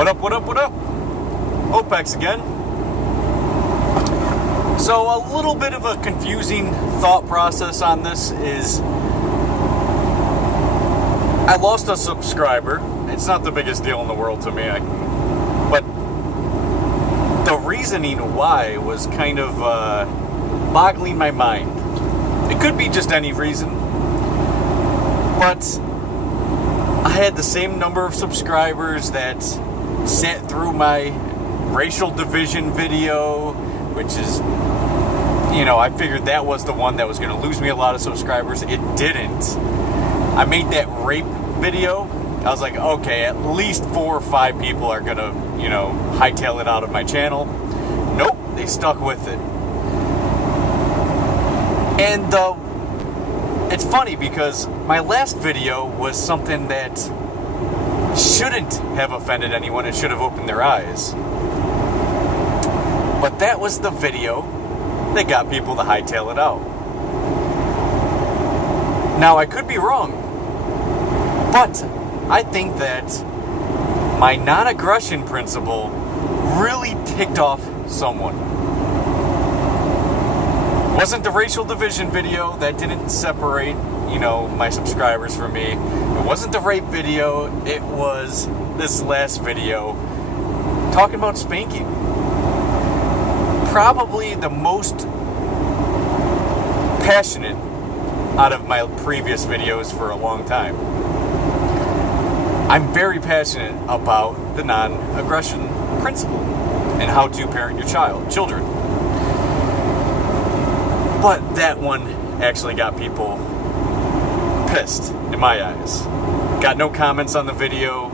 What up, what up, what up? Opex again. So a little bit of a confusing thought process on this is I lost a subscriber. It's not the biggest deal in the world to me, but the reasoning why was kind of boggling my mind. It could be just any reason, but I had the same number of subscribers that sat through my racial division video, which is, I figured that was the one that was going to lose me a lot of subscribers. It didn't. I made that rape video. I was like, okay, at least 4 or 5 people are going to, hightail it out of my channel. Nope, they stuck with it. And it's funny because my last video was something that shouldn't have offended anyone. It should have opened their eyes. But that was the video that got people to hightail it out. Now, I could be wrong, but I think that my non-aggression principle really ticked off someone. Wasn't the racial division video that didn't separate, my subscribers from me. It wasn't the rape video. It was this last video talking about spanking. Probably the most passionate out of my previous videos for a long time. I'm very passionate about the non-aggression principle and how to parent your children. But that one actually got people pissed in my eyes. Got no comments on the video.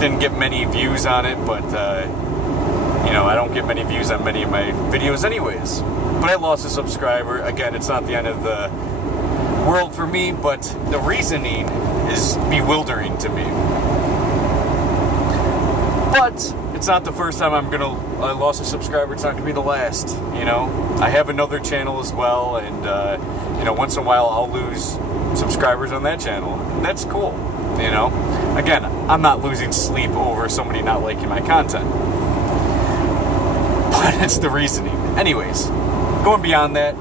Didn't get many views on it, but I don't get many views on many of my videos anyways. But I lost a subscriber. Again, it's not the end of the world for me, but the reasoning is bewildering to me. But it's not the first time I lost a subscriber. It's not going to be the last, I have another channel as well, and, once in a while I'll lose subscribers on that channel. That's cool, Again, I'm not losing sleep over somebody not liking my content. But it's the reasoning. Anyways, going beyond that,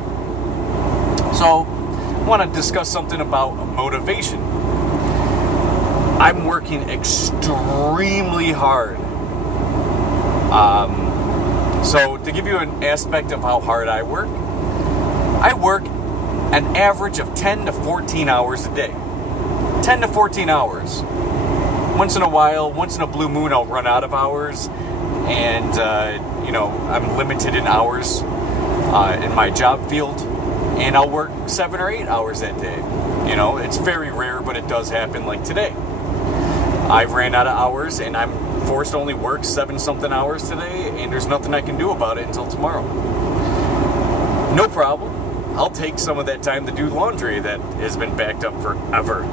so I want to discuss something about motivation. I'm working extremely hard. So to give you an aspect of how hard I work an average of 10 to 14 hours a day. 10 to 14 hours. Once in a blue moon, I'll run out of hours, and I'm limited in hours in my job field, and I'll work 7 or 8 hours that day. It's very rare, but it does happen, like today. I ran out of hours, and I'm forced to only work 7-something hours today, and there's nothing I can do about it until tomorrow. No problem. I'll take some of that time to do laundry that has been backed up forever.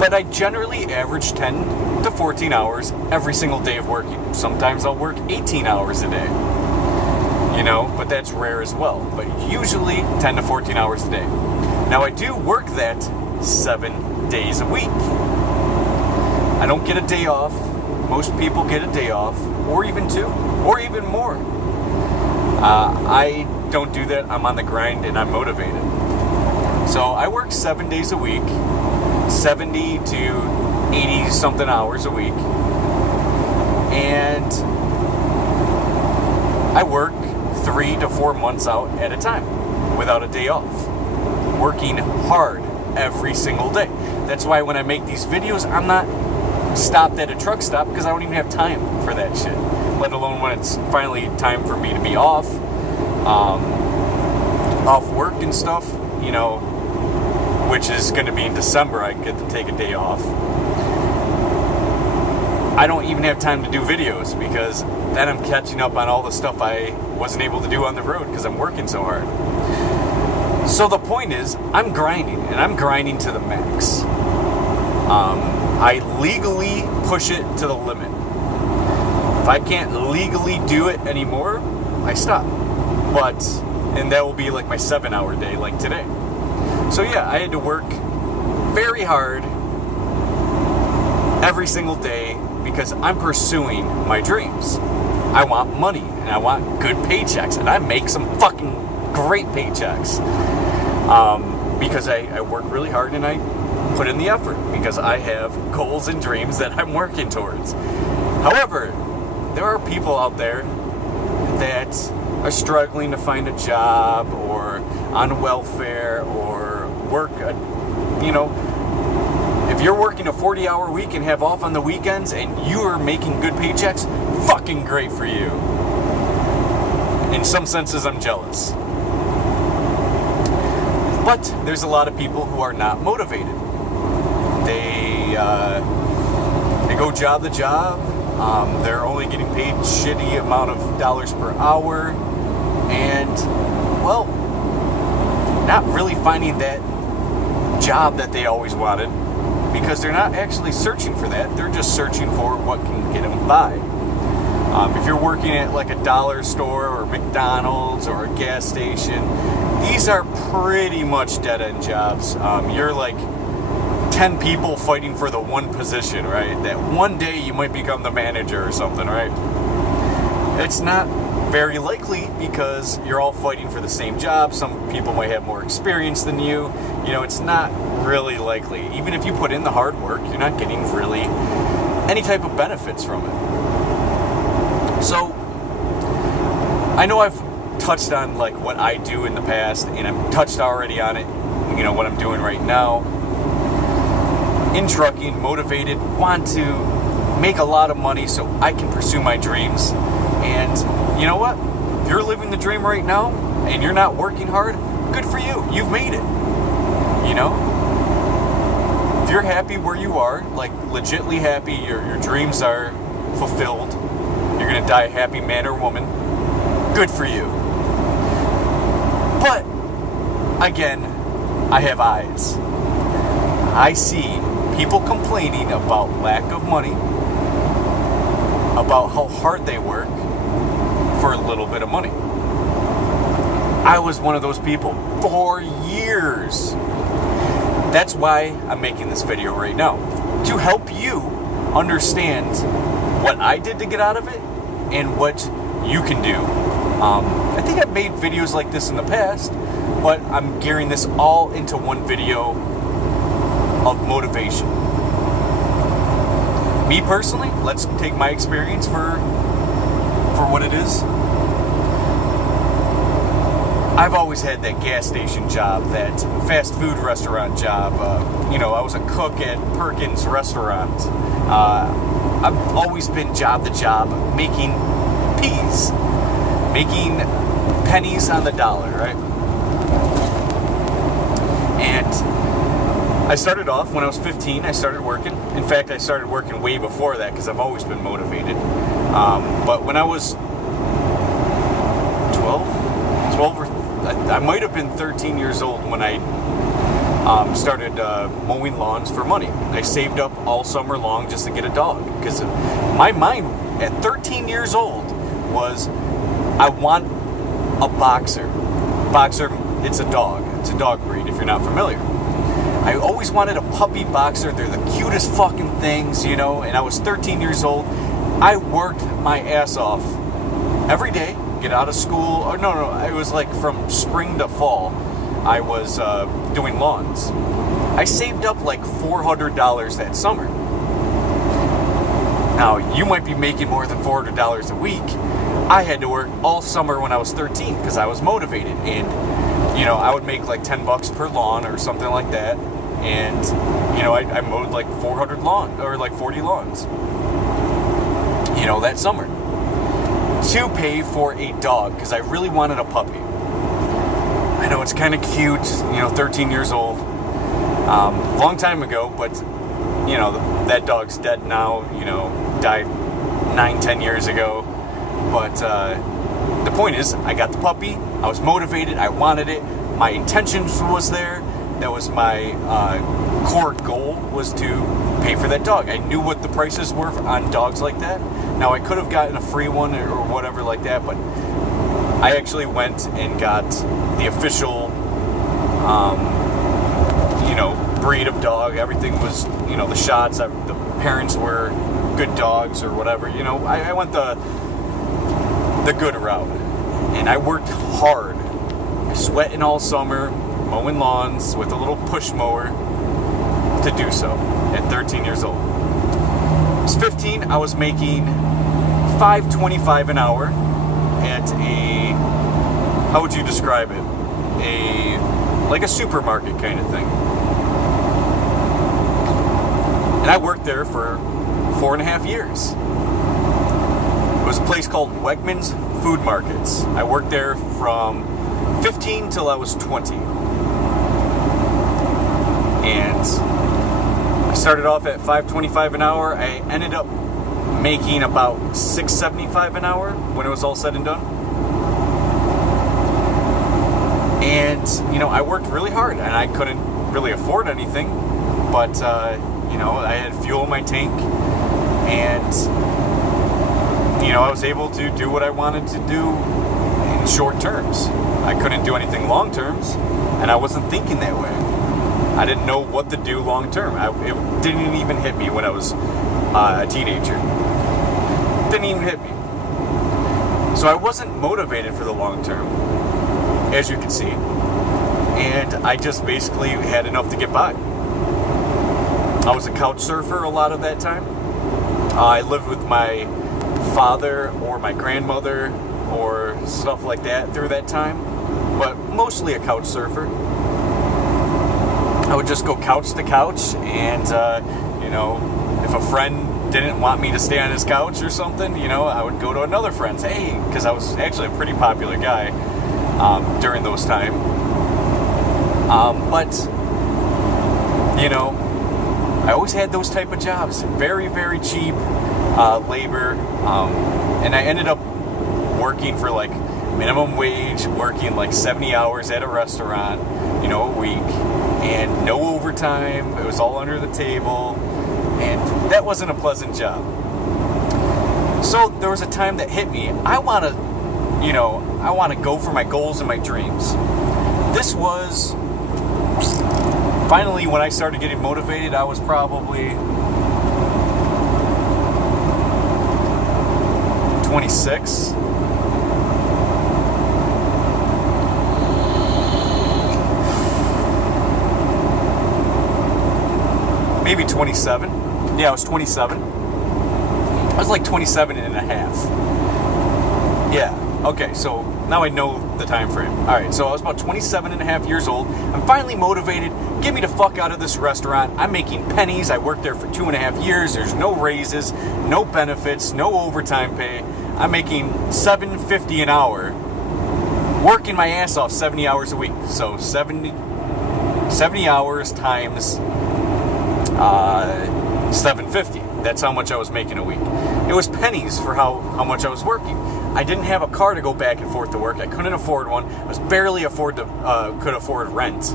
But I generally average 10 to 14 hours every single day of working. Sometimes I'll work 18 hours a day. But that's rare as well. But usually 10 to 14 hours a day. Now, I do work that 7 days a week. I don't get a day off. Most people get a day off, or even 2, or even more. I don't do that. I'm on the grind and I'm motivated. So I work 7 days a week, 70 to 80 something hours a week. And I work 3 to 4 months out at a time without a day off. Working hard every single day. That's why when I make these videos, I'm not stopped at a truck stop, because I don't even have time for that shit, let alone when it's finally time for me to be off work and stuff, which is going to be in December. I get to take a day off. I don't even have time to do videos, because then I'm catching up on all the stuff I wasn't able to do on the road because I'm working so hard. So the point is, I'm grinding, and I'm grinding to the max. I legally push it to the limit. If I can't legally do it anymore, I stop. And that will be like my 7-hour day, like today. So yeah, I had to work very hard every single day because I'm pursuing my dreams. I want money, and I want good paychecks, and I make some fucking great paychecks. Because I work really hard and I put in the effort, because I have goals and dreams that I'm working towards. However, there are people out there that are struggling to find a job, or on welfare, or work, if you're working a 40-hour week and have off on the weekends and you are making good paychecks, fucking great for you. In some senses, I'm jealous. But there's a lot of people who are not motivated. They go job to job. They're only getting paid shitty amount of dollars per hour, and well, not really finding that job that they always wanted, because they're not actually searching for that. They're just searching for what can get them by. If you're working at like a dollar store or McDonald's or a gas station, these are pretty much dead-end jobs. You're like 10 people fighting for the one position, right? That one day you might become the manager or something, right? It's not very likely, because you're all fighting for the same job. Some people might have more experience than you. It's not really likely. Even if you put in the hard work, you're not getting really any type of benefits from it. So, I know I've touched on like what I do in the past, and I've touched already on it, what I'm doing right now. In trucking, motivated, want to make a lot of money so I can pursue my dreams. And you know what? If you're living the dream right now and you're not working hard, good for you. You've made it. If you're happy where you are, like legitly happy, your dreams are fulfilled, you're going to die a happy man or woman, good for you. But, again, I have eyes. I see people complaining about lack of money, about how hard they work for a little bit of money. I was one of those people for years. That's why I'm making this video right now, to help you understand what I did to get out of it and what you can do. I think I've made videos like this in the past, but I'm gearing this all into one video of motivation. Me personally, let's take my experience for what it is. I've always had that gas station job, that fast food restaurant job. I was a cook at Perkins restaurant. I've always been job to job, making peas, making pennies on the dollar, right? And I started off when I was 15. I started working. In fact, I started working way before that, because I've always been motivated. But when I was 12 or I might have been 13 years old when I started mowing lawns for money. I saved up all summer long just to get a dog, because my mind at 13 years old was, I want a boxer. Boxer, it's a dog. It's a dog breed, if you're not familiar. I always wanted a puppy boxer. They're the cutest fucking things, and I was 13 years old. I worked my ass off every day, get out of school, or no, it was like from spring to fall, I was doing lawns. I saved up like $400 that summer. Now, you might be making more than $400 a week. I had to work all summer when I was 13, because I was motivated, and I would make like $10 per lawn or something like that, and I mowed like 400 lawns, or like 40 lawns, that summer, to pay for a dog, because I really wanted a puppy. I know it's kind of cute, 13 years old, long time ago, but that dog's dead now, died 9-10 years ago. But the point is, I got the puppy, I was motivated, I wanted it, my intentions was there. That was my core goal, was to pay for that dog. I knew what the prices were on dogs like that. Now, I could have gotten a free one or whatever like that, but I actually went and got the official, breed of dog. Everything was, the shots, the parents were good dogs or whatever. You know, I went the good route. And I worked hard, sweating all summer, mowing lawns with a little push mower to do so at 13 years old. I was 15, I was making $5.25 an hour at a, how would you describe it? Like a supermarket kind of thing. And I worked there for 4.5 years. It was a place called Wegmans Food Markets. I worked there from 15 till I was 20. And I started off at $5.25 an hour. I ended up making about $6.75 an hour when it was all said and done. And, you know, I worked really hard, and I couldn't really afford anything, but, you know, I had fuel in my tank, and, you know, I was able to do what I wanted to do in short terms. I couldn't do anything long terms, and I wasn't thinking that way. I didn't know what to do long term. It didn't even hit me when I was a teenager. Didn't even hit me. So I wasn't motivated for the long term, as you can see. And I just basically had enough to get by. I was a couch surfer a lot of that time. I lived with my father or my grandmother or stuff like that through that time, but mostly a couch surfer. I would just go couch to couch, and you know, if a friend didn't want me to stay on his couch or something, you know, I would go to another friend's. Hey, because I was actually a pretty popular guy during those times. But you know, I always had those type of jobs, very, very cheap labor, and I ended up working for like minimum wage, working like 70 hours at a restaurant, you know, a week, and no overtime. It was all under the table, and that wasn't a pleasant job. So there was a time that hit me. I want to go for my goals and my dreams. This was finally when I started getting motivated. I was probably 26. Maybe 27. Yeah, I was 27. I was like 27 and a half. Yeah, okay, so now I know the time frame. Alright, so I was about 27 and a half years old. I'm finally motivated. Get me the fuck out of this restaurant. I'm making pennies. I worked there for 2.5 years. There's no raises, no benefits, no overtime pay. I'm making $7.50 an hour, working my ass off 70 hours a week. So 70 hours times $7.50. That's how much I was making a week. It was pennies for how much I was working. I didn't have a car to go back and forth to work. I couldn't afford one. I was barely could afford rent,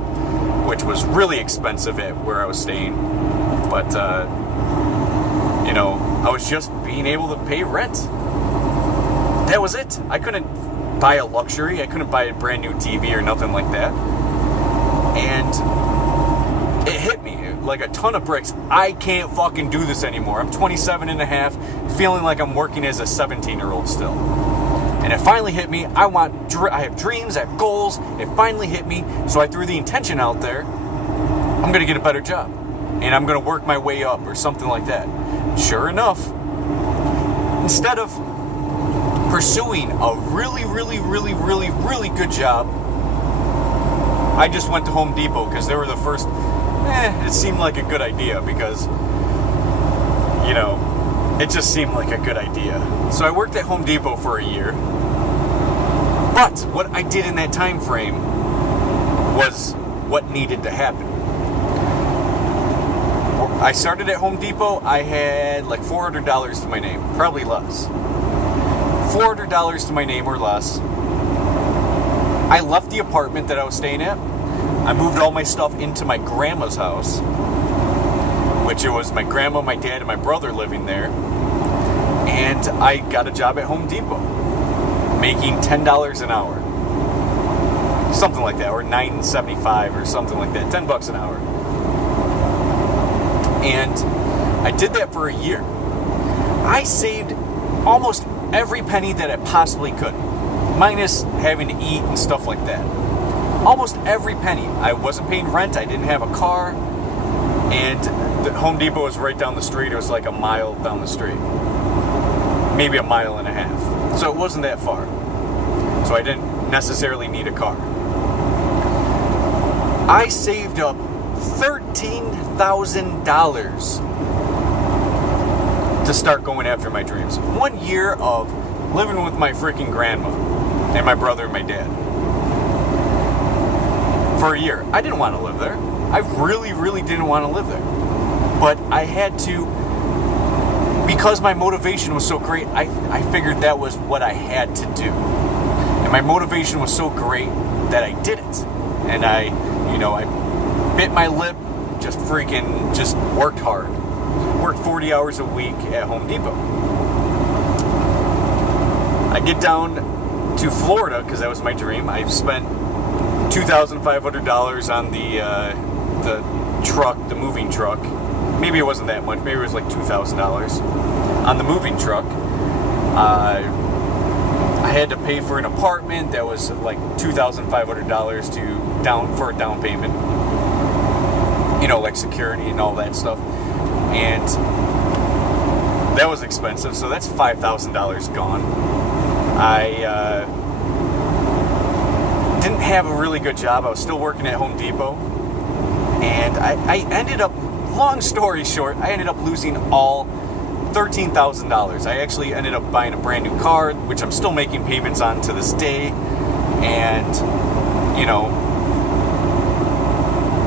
which was really expensive at where I was staying. But you know, I was just being able to pay rent. That was it. I couldn't buy a luxury. I couldn't buy a brand new TV or nothing like that. And it hit me like a ton of bricks. I can't fucking do this anymore. I'm 27 and a half, feeling like I'm working as a 17-year-old still. And it finally hit me. I have dreams, I have goals. It finally hit me. So I threw the intention out there. I'm going to get a better job. And I'm going to work my way up or something like that. Sure enough, instead of pursuing a really, really, really, really, really good job, I just went to Home Depot because they were the first. It seemed like a good idea because, you know, it just seemed like a good idea. So I worked at Home Depot for a year. But what I did in that time frame was what needed to happen. I started at Home Depot. I had like $400 to my name, probably less. $400 to my name or less. I left the apartment that I was staying at. I moved all my stuff into my grandma's house, which it was my grandma, my dad, and my brother living there. And I got a job at Home Depot, making $10 an hour. Something like that, or $9.75 or something like that, $10 an hour. And I did that for a year. I saved almost every penny that I possibly could, minus having to eat and stuff like that. Almost every penny. I wasn't paying rent, I didn't have a car, and the Home Depot was right down the street. It was like a mile down the street. Maybe a mile and a half. So it wasn't that far. So I didn't necessarily need a car. I saved up $13,000 to start going after my dreams. 1 year of living with my freaking grandma and my brother and my dad. For a year. I didn't want to live there. I really, really didn't want to live there. But I had to, because my motivation was so great, I figured that was what I had to do. And my motivation was so great that I did it. And I bit my lip, just worked hard. Worked 40 hours a week at Home Depot. I get down to Florida, because that was my dream. I spent $2,500 on the truck, the moving truck. Maybe it wasn't that much. Maybe it was like $2,000 on the moving truck. I had to pay for an apartment that was like $2,500 for a down payment. Like security and all that stuff. And that was expensive, so that's $5,000 gone. I didn't have a really good job. I was still working at Home Depot. And I ended up, long story short, I ended up losing all $13,000. I actually ended up buying a brand new car, which I'm still making payments on to this day. And,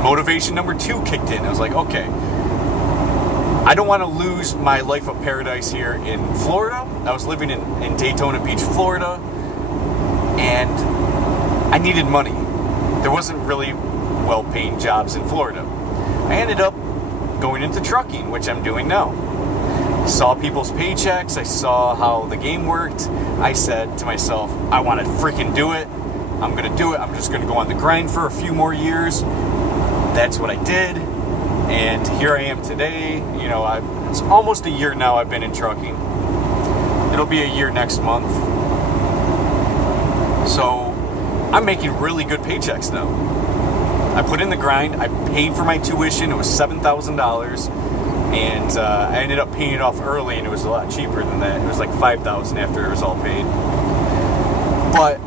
motivation number 2 kicked in. I was like, okay, I don't want to lose my life of paradise here in Florida. I was living in Daytona Beach, Florida, and I needed money. There wasn't really well-paying jobs in Florida. I ended up going into trucking, which I'm doing now. Saw people's paychecks. I saw how the game worked. I said to myself, I want to freaking do it. I'm going to do it. I'm just going to go on the grind for a few more years. That's what I did. And here I am today. It's almost a year now I've been in trucking. It'll be a year next month. So I'm making really good paychecks now. I put in the grind. I paid for my tuition. It was $7,000. And I ended up paying it off early, and it was a lot cheaper than that. It was like $5,000 after it was all paid. But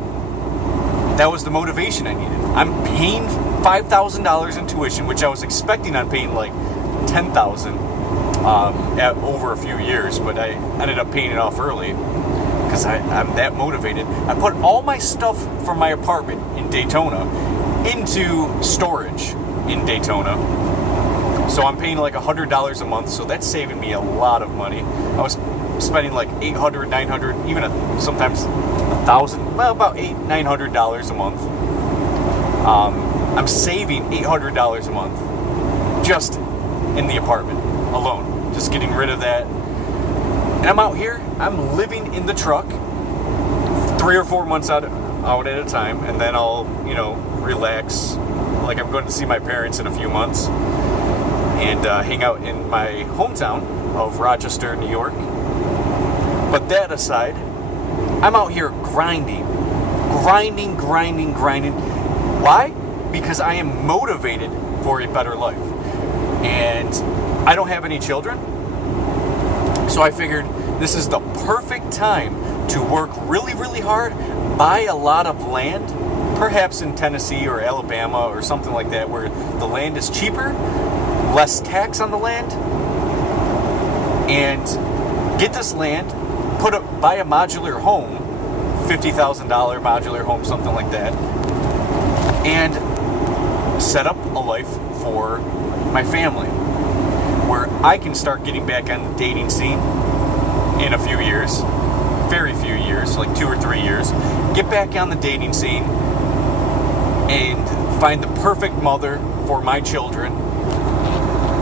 that was the motivation I needed. I'm paying $5,000 in tuition, which I was expecting on paying like $10,000 over a few years, but I ended up paying it off early because I'm that motivated. I put all my stuff from my apartment in Daytona into storage in Daytona. So I'm paying like $100 a month, so that's saving me a lot of money. I was spending like $800, $900, even sometimes $1,000, well, about $800, $900 a month. I'm saving $800 a month just in the apartment alone, just getting rid of that. And I'm out here, I'm living in the truck 3 or 4 months out at a time, and then I'll, relax. Like I'm going to see my parents in a few months and hang out in my hometown of Rochester, New York. But that aside, I'm out here grinding. Why? Because I am motivated for a better life. And I don't have any children. So I figured this is the perfect time to work really, really hard, buy a lot of land, perhaps in Tennessee or Alabama or something like that, where the land is cheaper, less tax on the land, and get this land, buy a modular home, $50,000 modular home, something like that, and set up a life for my family, where I can start getting back on the dating scene in a few years, very few years, like 2 or 3 years, get back on the dating scene and find the perfect mother for my children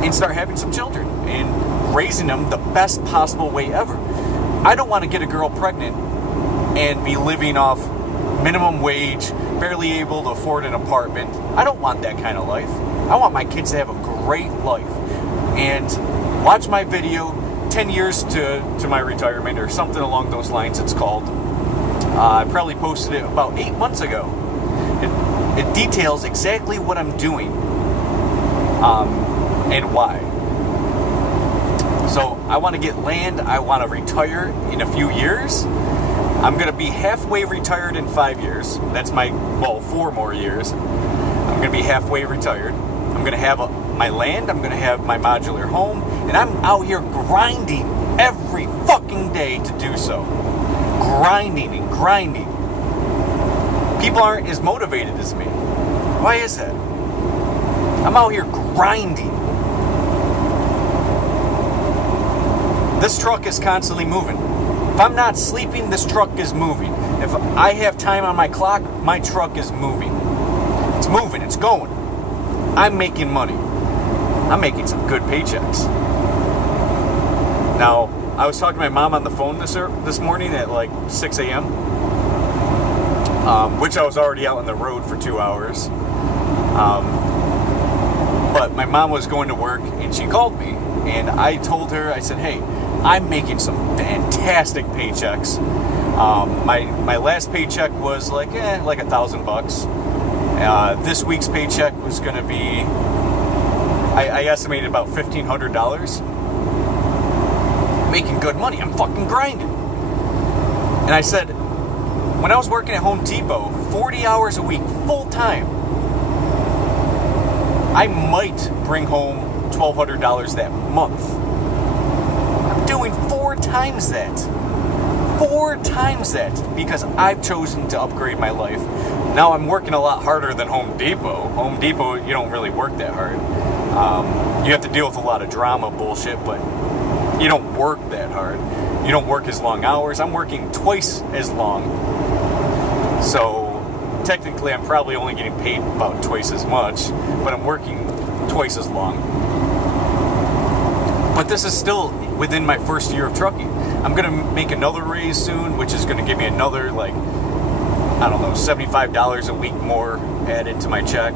and start having some children and raising them the best possible way ever. I don't want to get a girl pregnant and be living off minimum wage, barely able to afford an apartment. I don't want that kind of life. I want my kids to have a great life. And watch my video, 10 years to my retirement, or something along those lines it's called. I probably posted it about 8 months ago. It details exactly what I'm doing and why. So I want to get land. I want to retire in a few years. I'm going to be halfway retired in 5 years. That's 4 more years. I'm going to be halfway retired. I'm going to have my land. I'm going to have my modular home. And I'm out here grinding every fucking day to do so. Grinding and grinding. People aren't as motivated as me. Why is that? I'm out here grinding. This truck is constantly moving. If I'm not sleeping, this truck is moving. If I have time on my clock, my truck is moving. It's moving, it's going. I'm making money. I'm making some good paychecks. Now, I was talking to my mom on the phone this morning at like 6 a.m., which I was already out on the road for 2 hours. But my mom was going to work, and she called me, and I told her, I said, hey, I'm making some fantastic paychecks. My last paycheck was like $1,000. This week's paycheck was going to be, I estimated about $1,500. Making good money. I'm fucking grinding. And I said, when I was working at Home Depot, 40 hours a week, full time, I might bring home $1,200 that month. I'm doing 4 times that. 4 times that, because I've chosen to upgrade my life. Now I'm working a lot harder than Home Depot. Home Depot, you don't really work that hard. You have to deal with a lot of drama bullshit, but you don't work that hard. You don't work as long hours. I'm working twice as long. So technically I'm probably only getting paid about twice as much, but I'm working twice as long. But this is still within my first year of trucking. I'm going to make another raise soon, which is going to give me another, $75 a week more added to my check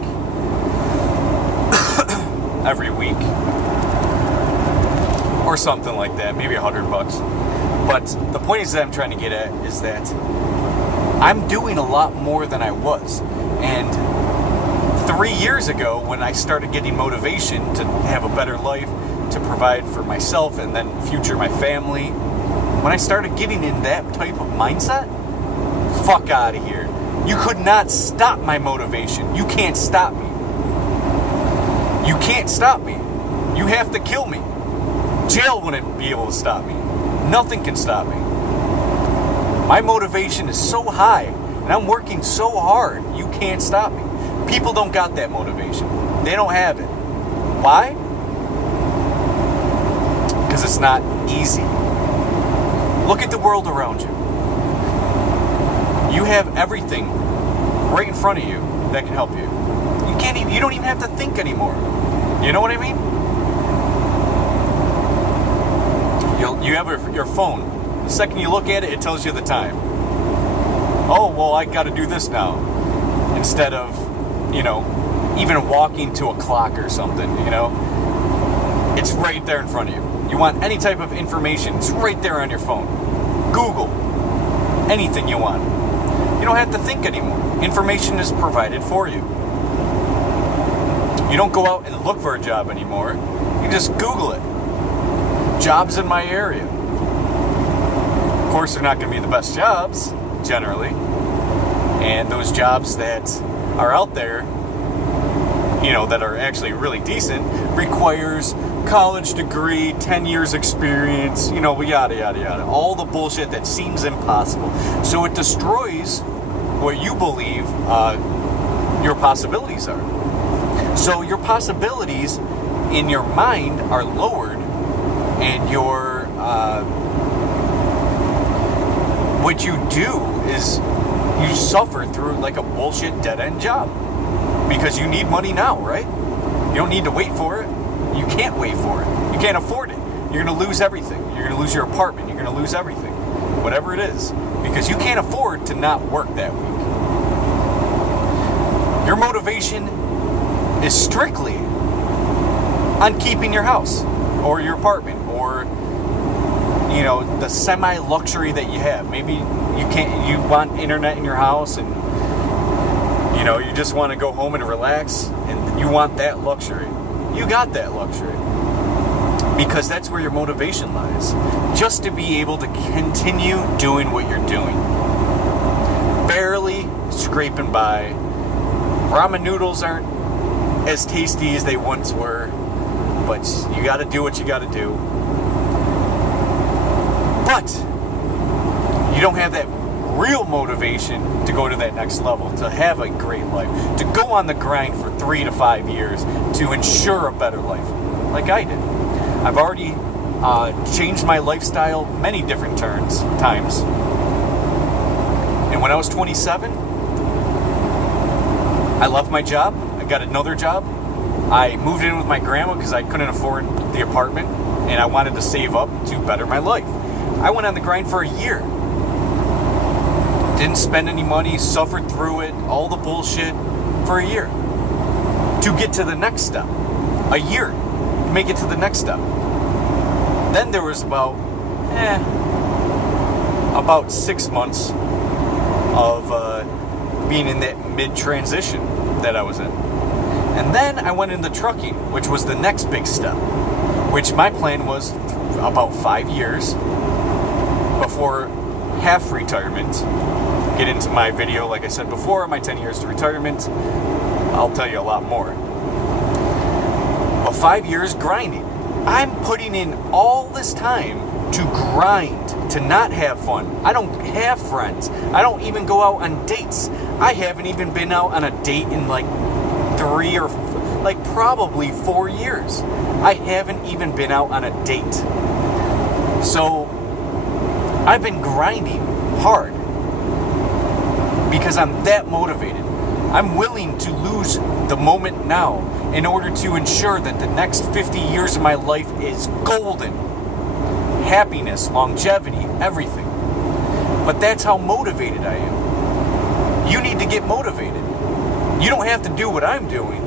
every week. Or something like that, maybe $100. But the point is that I'm trying to get at is that I'm doing a lot more than I was. And 3 years ago, when I started getting motivation to have a better life, to provide for myself and then future my family, when I started getting in that type of mindset, fuck out of here. You could not stop my motivation. You can't stop me. You can't stop me. You have to kill me. Jail wouldn't be able to stop me. Nothing can stop me. My motivation is so high, and I'm working so hard, you can't stop me. People don't got that motivation. They don't have it. Why? Because it's not easy. Look at the world around you. You have everything right in front of you that can help you. You don't even have to think anymore. You know what I mean? You have your phone. The second you look at it, it tells you the time. Oh, well, I got to do this now. Instead of, even walking to a clock or something, It's right there in front of you. You want any type of information, it's right there on your phone. Google anything you want. You don't have to think anymore. Information is provided for you. You don't go out and look for a job anymore. You just Google it. Jobs in my area. Of course, they're not going to be the best jobs, generally. And those jobs that are out there, that are actually really decent, requires college degree, 10 years experience, yada, yada, yada. All the bullshit that seems impossible. So it destroys what you believe your possibilities are. So your possibilities in your mind are lowered, and what you do is you suffer through like a bullshit dead-end job. Because you need money now, right? You don't need to wait for it. You can't wait for it. You can't afford it. You're going to lose everything. You're going to lose your apartment. You're going to lose everything. Whatever it is. Because you can't afford to not work that week. Your motivation is strictly on keeping your house or your apartment or the semi-luxury that you have. Maybe you want internet in your house, and you just want to go home and relax, and you want that luxury. You got that luxury. Because that's where your motivation lies. Just to be able to continue doing what you're doing. Barely scraping by. Ramen noodles aren't as tasty as they once were, but you got to do what you got to do. But you don't have that real motivation to go to that next level, to have a great life, to go on the grind for 3 to 5 years to ensure a better life, like I did. I've already changed my lifestyle many different times. And when I was 27, I left my job. I got another job. I moved in with my grandma because I couldn't afford the apartment, and I wanted to save up to better my life. I went on the grind for a year. Didn't spend any money, suffered through it, all the bullshit for a year. To get to the next step. A year to make it to the next step. Then there was about 6 months of being in that mid-transition that I was in. And then I went into trucking, which was the next big step, which my plan was about 5 years before half retirement. Get into my video, like I said before, my 10 years to retirement. I'll tell you a lot more. But 5 years grinding. I'm putting in all this time to grind, to not have fun. I don't have friends. I don't even go out on dates. I haven't even been out on a date in probably 4 years. I haven't even been out on a date. So I've been grinding hard because I'm that motivated. I'm willing to lose the moment now in order to ensure that the next 50 years of my life is golden. Happiness, longevity, everything. But that's how motivated I am. You need to get motivated. You don't have to do what I'm doing,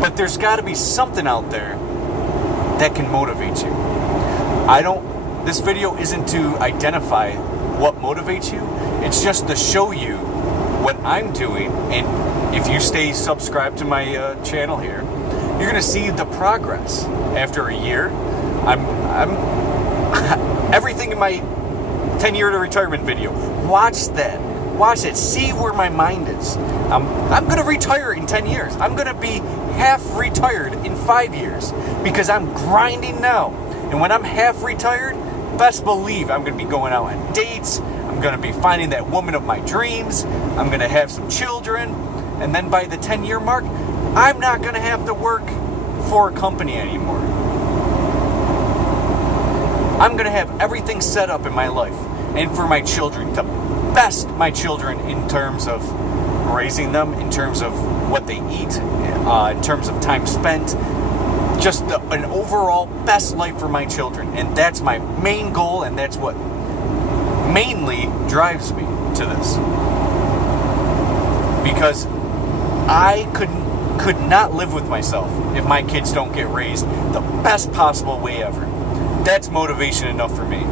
but there's got to be something out there that can motivate you. This video isn't to identify what motivates you. It's just to show you what I'm doing, and if you stay subscribed to my channel here, you're gonna see the progress. After a year, I'm everything in my 10-year to retirement video. Watch it. See where my mind is. I'm gonna retire in 10 years. I'm gonna be half retired in 5 years because I'm grinding now. And when I'm half retired, best believe I'm gonna be going out on dates. I'm going to be finding that woman of my dreams. I'm going to have some children. And then by the 10-year mark, I'm not going to have to work for a company anymore. I'm going to have everything set up in my life and for my children, to best my children in terms of raising them, in terms of what they eat, in terms of time spent. Just an overall best life for my children. And that's my main goal, and that's what mainly drives me to this, because I could not live with myself if my kids don't get raised the best possible way ever. That's motivation enough for me.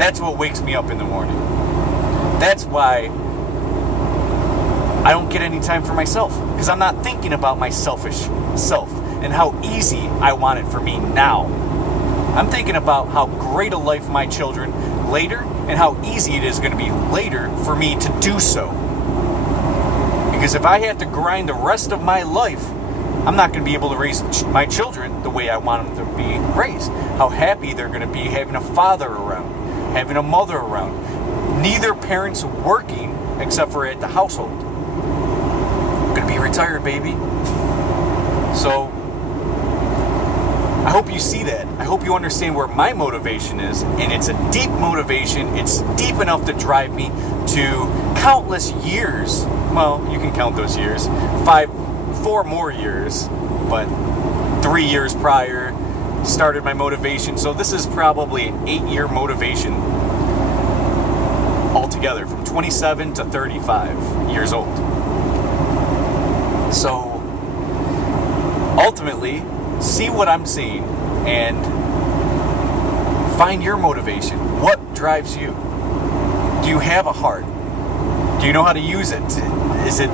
That's what wakes me up in the morning. That's why I don't get any time for myself, because I'm not thinking about my selfish self and how easy I want it for me now. I'm thinking about how great a life my children later, and how easy it is going to be later for me to do so. Because if I have to grind the rest of my life, I'm not going to be able to raise my children the way I want them to be raised. How happy they're going to be having a father around, having a mother around. Neither parent's working except for at the household. I'm going to be retired, baby. So I hope you see that. I hope you understand where my motivation is, and it's a deep motivation. It's deep enough to drive me to countless years. Well, you can count those years. 4 more years, but 3 years prior started my motivation. So this is probably an 8-year motivation altogether, from 27 to 35 years old. So ultimately, see what I'm seeing and Find your motivation. What drives you? Do you have a heart? Do you know how to use it? Is it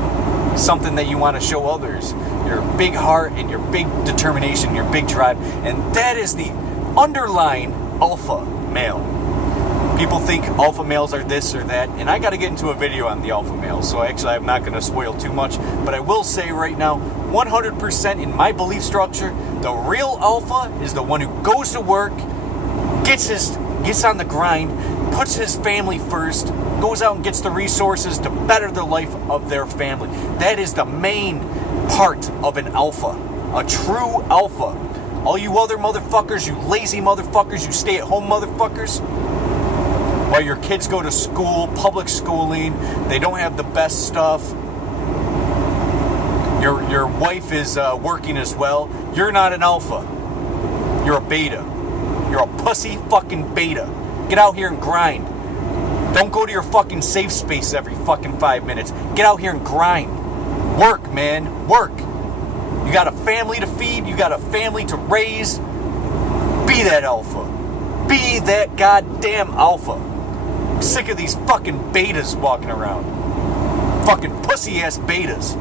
something that you want to show others? Your big heart and your big determination, your big drive. And that is the underlying alpha male. People think alpha males are this or that, and I got to get into a video on the alpha males, so actually I'm not going to spoil too much, but I will say right now, 100% in my belief structure, the real alpha is the one who goes to work, gets on the grind, puts his family first, goes out and gets the resources to better the life of their family. That is the main part of an alpha, a true alpha. All you other motherfuckers, you lazy motherfuckers, you stay-at-home motherfuckers, while your kids go to school, public schooling, they don't have the best stuff. Your wife is working as well. You're not an alpha. You're a beta. You're a pussy fucking beta. Get out here and grind. Don't go to your fucking safe space every fucking 5 minutes. Get out here and grind. Work, man. Work. You got a family to feed. You got a family to raise. Be that alpha. Be that goddamn alpha. I'm sick of these fucking betas walking around. Fucking pussy-ass betas.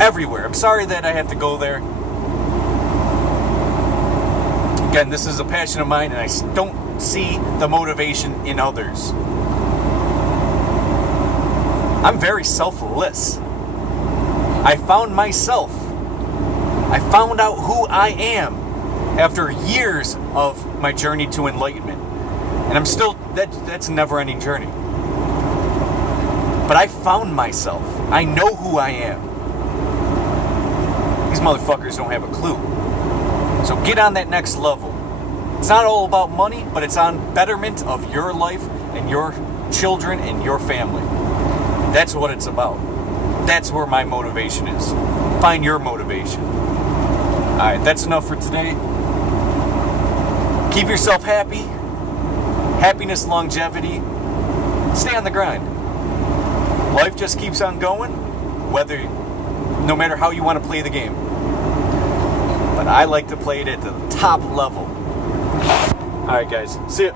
Everywhere. I'm sorry that I have to go there. Again, this is a passion of mine, and I don't see the motivation in others. I'm very selfless. I found myself. I found out who I am after years of my journey to enlightenment. And I'm still, that's a never-ending journey. But I found myself. I know who I am. These motherfuckers don't have a clue. So get on that next level. It's not all about money, but it's on betterment of your life and your children and your family. That's what it's about. That's where my motivation is. Find your motivation. Alright, that's enough for today. Keep yourself happy. Happiness, longevity. Stay on the grind. Life just keeps on going, no matter how you want to play the game. But I like to play it at the top level. Alright guys, see ya.